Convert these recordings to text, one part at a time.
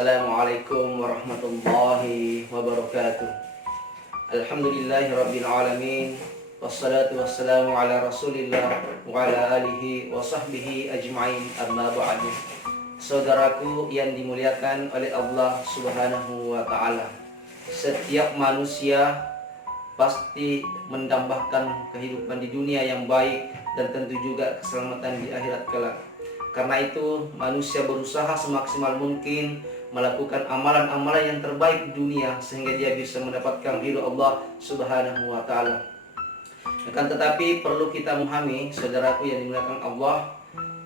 Assalamualaikum warahmatullahi wabarakatuh. Alhamdulillahi alamin. Wassalatu wassalamu ala rasulillah wa ala alihi wa sahbihi ajma'in, amma ba'du. Saudaraku yang dimuliakan oleh Allah subhanahu wa ta'ala, setiap manusia pasti mendambakan kehidupan di dunia yang baik dan tentu juga keselamatan di akhirat kelak. Karena itu manusia berusaha semaksimal mungkin melakukan amalan-amalan yang terbaik di dunia sehingga dia bisa mendapatkan ridho Allah subhanahu wa ta'ala. Akan tetapi perlu kita memahami, saudaraku yang dimuliakan Allah,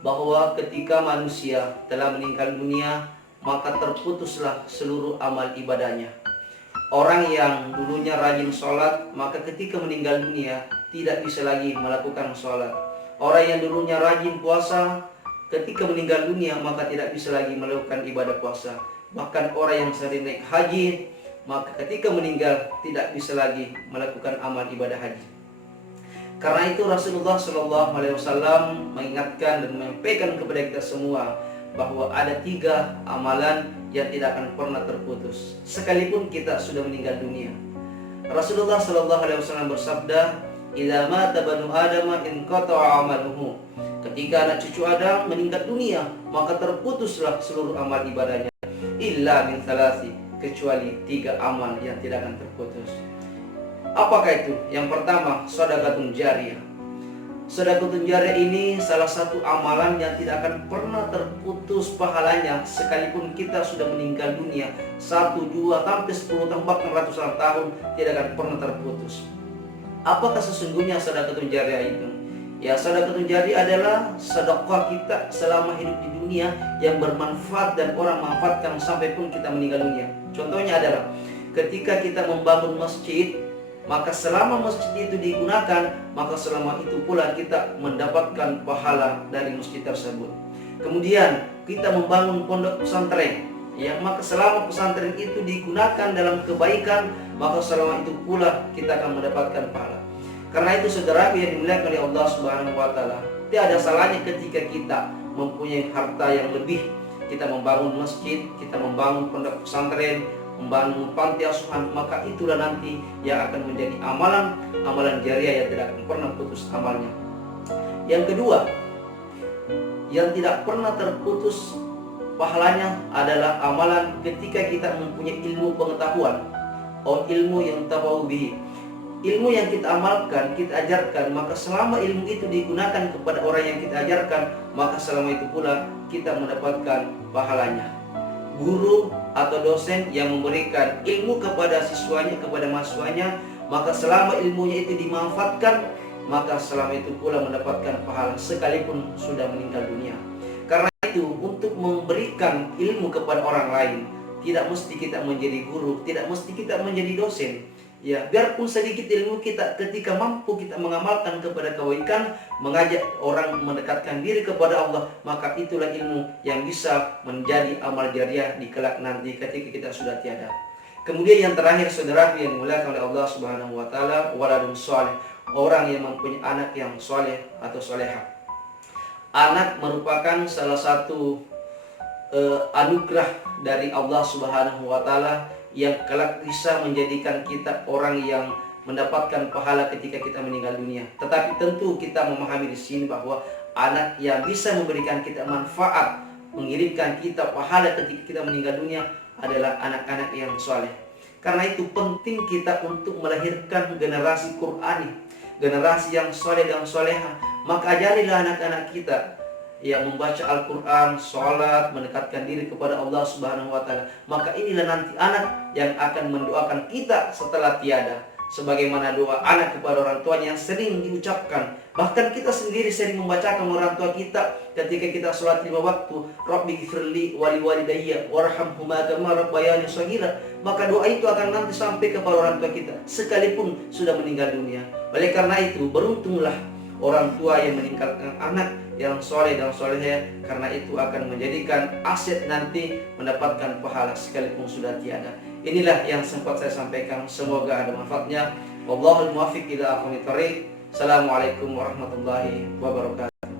bahwa ketika manusia telah meninggal dunia, maka terputuslah seluruh amal ibadahnya. Orang yang dulunya rajin sholat, maka ketika meninggal dunia tidak bisa lagi melakukan sholat. Orang yang dulunya rajin puasa, ketika meninggal dunia maka tidak bisa lagi melakukan ibadah puasa. Bahkan orang yang sering naik haji, maka ketika meninggal tidak bisa lagi melakukan amal ibadah haji. Karena itu Rasulullah SAW mengingatkan dan menyampaikan kepada kita semua bahwa ada 3 amalan yang tidak akan pernah terputus sekalipun kita sudah meninggal dunia. Rasulullah SAW bersabda, "Idza mata banu Adam inqata'a amaluhu." Ketika anak cucu Adam meninggal dunia, maka terputuslah seluruh amal ibadahnya. Illa min salasi, kecuali 3 amal yang tidak akan terputus. Apakah itu? Yang pertama, sedekahun jariyah. Sedekahun jariyah ini salah satu amalan yang tidak akan pernah terputus pahalanya sekalipun kita sudah meninggal dunia 1, 2, sampai 10 tahun, bahkan ratusan tahun tidak akan pernah terputus. Apakah sesungguhnya sedekahun jariyah itu? Ya, sedekahun jariyah adalah sedekah kita selama hidup di dunia yang bermanfaat dan orang manfaatkan sampai pun kita meninggal dunia. Contohnya adalah ketika kita membangun masjid, maka selama masjid itu digunakan, maka selama itu pula kita mendapatkan pahala dari masjid tersebut. Kemudian kita membangun pondok pesantren, ya, maka selama pesantren itu digunakan dalam kebaikan, maka selama itu pula kita akan mendapatkan pahala. Karena itu saudara yang dimuliakan oleh Allah Subhanahu wa ta'ala, tidak ada salahnya ketika kita mempunyai harta yang lebih, kita membangun masjid, kita membangun pondok pesantren, membangun panti asuhan, maka itulah nanti yang akan menjadi amalan jariah yang tidak akan pernah putus amalnya. Yang kedua, yang tidak pernah terputus pahalanya adalah amalan ketika kita mempunyai ilmu pengetahuan atau ilmu yang tabahu bihi. Ilmu yang kita amalkan, kita ajarkan, maka selama ilmu itu digunakan kepada orang yang kita ajarkan, maka selama itu pula kita mendapatkan pahalanya. Guru atau dosen yang memberikan ilmu kepada siswanya, kepada mahasiswanya, maka selama ilmunya itu dimanfaatkan, maka selama itu pula mendapatkan pahala sekalipun sudah meninggal dunia. Karena itu untuk memberikan ilmu kepada orang lain, tidak mesti kita menjadi guru, tidak mesti kita menjadi dosen. Ya, biarpun sedikit ilmu kita, ketika mampu kita mengamalkan kepada kebaikan, mengajak orang mendekatkan diri kepada Allah, maka itulah ilmu yang bisa menjadi amal jariah di kelak nanti ketika kita sudah tiada. Kemudian yang terakhir saudara yang dimuliakan oleh Allah Subhanahu wa ta'ala, waladun sholeh, orang yang mempunyai anak yang soleh atau soleha. Anak merupakan salah satu anugerah dari Allah Subhanahu wa ta'ala yang kelak bisa menjadikan kita orang yang mendapatkan pahala ketika kita meninggal dunia. Tetapi tentu kita memahami di sini bahwa anak yang bisa memberikan kita manfaat, mengirimkan kita pahala ketika kita meninggal dunia adalah anak-anak yang soleh. Karena itu penting kita untuk melahirkan generasi Qur'ani, generasi yang soleh dan soleha. Maka ajarilah anak-anak kita yang membaca Al-Quran, sholat, mendekatkan diri kepada Allah Subhanahu wa ta'ala. Maka inilah nanti anak yang akan mendoakan kita setelah tiada, sebagaimana doa anak kepada orang tuanya yang sering diucapkan. Bahkan kita sendiri sering membacakan orang tua kita ketika kita sholat 5 waktu, Rabbi ghfirli wali walidayya warhamhuma kama rabbayani shaghira. Maka doa itu akan nanti sampai kepada orang tua kita sekalipun sudah meninggal dunia. Oleh karena itu beruntunglah orang tua yang meninggalkan anak yang soleh dan solehah, karena itu akan menjadikan aset nanti mendapatkan pahala sekalipun sudah tiada. Inilah yang sempat saya sampaikan, semoga ada manfaatnya. Wallahul muwaffiq ila aqwamit thoriq. Assalamualaikum warahmatullahi wabarakatuh.